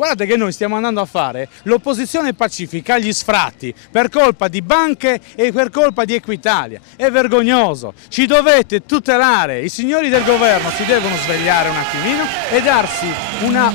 Guardate che noi stiamo andando a fare l'opposizione pacifica agli sfratti per colpa di banche e per colpa di Equitalia. È vergognoso, ci dovete tutelare, i signori del governo si devono svegliare un attimino e darsi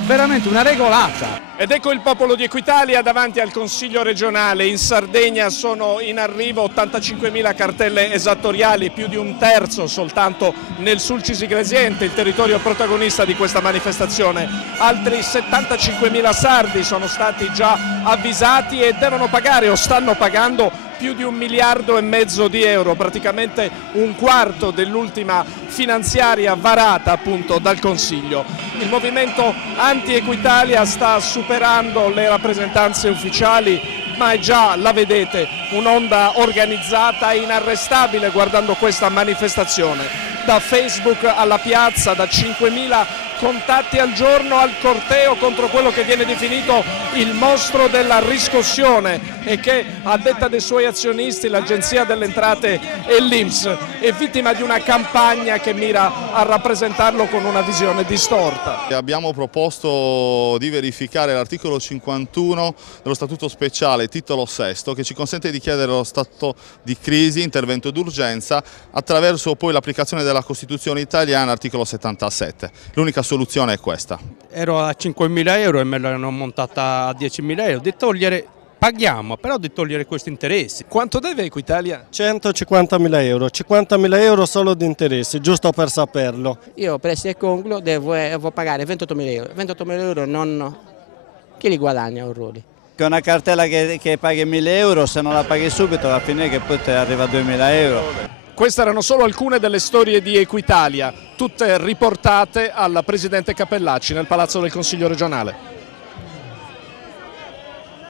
veramente una regolata. Ed ecco il popolo di Equitalia davanti al Consiglio regionale. In Sardegna sono in arrivo 85.000 cartelle esattoriali, più di un terzo soltanto nel Sulcis Iglesiente, il territorio protagonista di questa manifestazione. Altri 75.000 sardi sono stati già avvisati e devono pagare o stanno pagando più di 1,5 miliardi di euro, praticamente un quarto dell'ultima finanziaria varata appunto dal Consiglio. Il movimento anti-Equitalia sta superando le rappresentanze ufficiali, ma è già, la vedete, un'onda organizzata e inarrestabile guardando questa manifestazione. Da Facebook alla piazza, da 5.000 contatti al giorno al corteo contro quello che viene definito il mostro della riscossione e che, a detta dei suoi azionisti, l'Agenzia delle Entrate e l'INPS, è vittima di una campagna che mira a rappresentarlo con una visione distorta. Abbiamo proposto di verificare l'articolo 51 dello Statuto Speciale, titolo sesto, che ci consente di chiedere lo stato di crisi, intervento d'urgenza, attraverso poi l'applicazione della Costituzione italiana, articolo 77. L'unica soluzione è questa. Ero a 5.000 euro e me l'hanno montata a 10.000 euro. Di togliere, paghiamo, però di togliere questi interessi. Quanto deve Equitalia? 150.000 euro, 50.000 euro solo di interessi, giusto per saperlo. Io presso il conglo devo pagare 28.000 euro, 28.000 euro non... chi li guadagna orrori? Che una cartella che paghi 1.000 euro, se non la paghi subito va a finire che poi ti arriva a 2.000 euro. Queste erano solo alcune delle storie di Equitalia, tutte riportate al presidente Cappellacci nel Palazzo del Consiglio regionale.